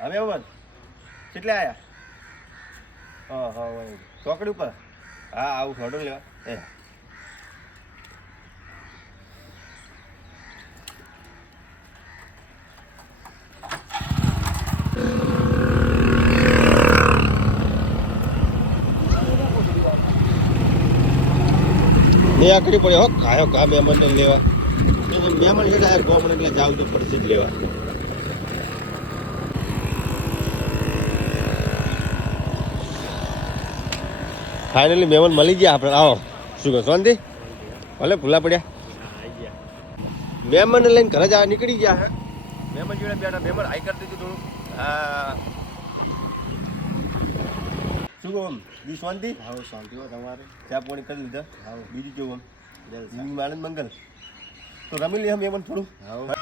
હવે બસ કેટલે આયા? હા હા ભાઈ ચોકડી ઉપર. હા આવું ફોટો લેવા એ આકડી પડે હો કાયો કા મહેમાન ને લેવા મહેમાન એટલે ગોમણ એટલે જાવ તો પડશે જ લેવા. ફાઇનલી મહેમાન મળી ગયા આપણે. આવો શું કહો શાંતિ? ભલે ભૂલા પડ્યા. મહેમાનને લઈને ઘરે જવા નીકળી ગયા હે. મહેમાન જોડે બેઠા મહેમાન હાઈ કરી દીધું થોડું. હા શું કહો બી શાંતિ? હા શાંતિ હો તમારે. ચા પાણી કરી લીધા? હા બીજું કેવું જલસા. આનંદ મંગલ તો રમી લે મહેમાન થોડું. હા